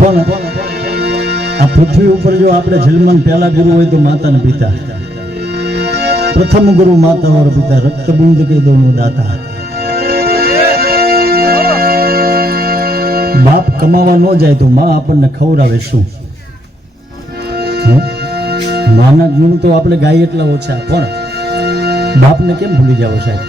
પણ આ પૃથ્વી ઉપર જો આપણે જન્મન પહેલા ગુરુ હોય તો માતા ને પિતા, પ્રથમ ગુરુ માતા और पिता, रक्त बूंद के दोनों दाता। बाप कमावा न जाए तो मां આપણને ખવડાવે શું? માના ગુણ તો આપણે ગાય એટલા ઓછા, પણ બાપને કેમ ભૂલી જાવ સાહેબ?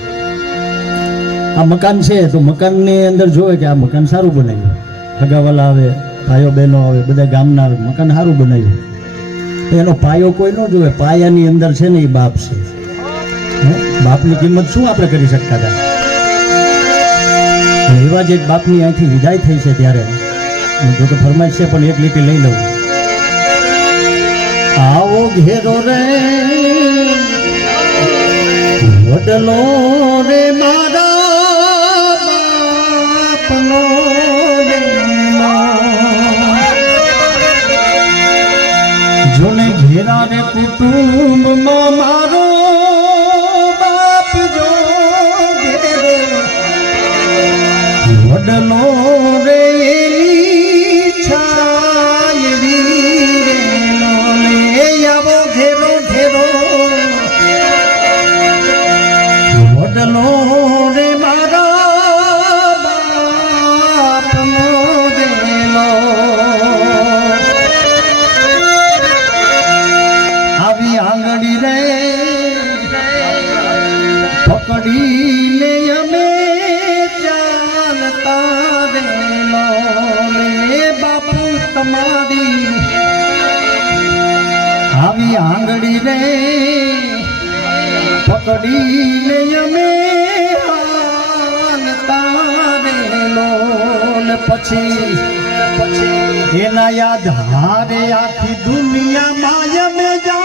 આ મકાન છે તો મકાનની અંદર જોવે કે આ મકાન સારું બનાવ્યું, હગાવાલા આવે, ભાઈઓ બહેનો આવે, બધા ગામના આવે, મકાન સારું બનાવ્યું, એનો પાયો કોઈ ન જોવે, પાયાની અંદર છે ને એ બાપ છે। બાપની કિંમત શું આપણે કરી શકતા હતા? એવા જ એક બાપની અહીંથી વિદાય થઈ છે ત્યારે જો તો ફરમાઈશ છે, પણ એક લીટી લઈ લઉં। આવો ઘેરો રે વડલો રે મારા બાપનો જોને ઘેરા રે કુટુંબમાં મારો બાપ જો ઘેરો વડલો રે એની છાયડી રે લે આવો ઘેરો ઘેરો વડલો રે મારા બાપનો દેલો। આવી આંગળી રે પકડીને અમે ચાલતા રેલો રે બાપુ તમારી। આવી આંગળી રે પકડીને અમે હાલતા રેલો ને પછી એના યાદ હારે આખી દુનિયા માયા में जा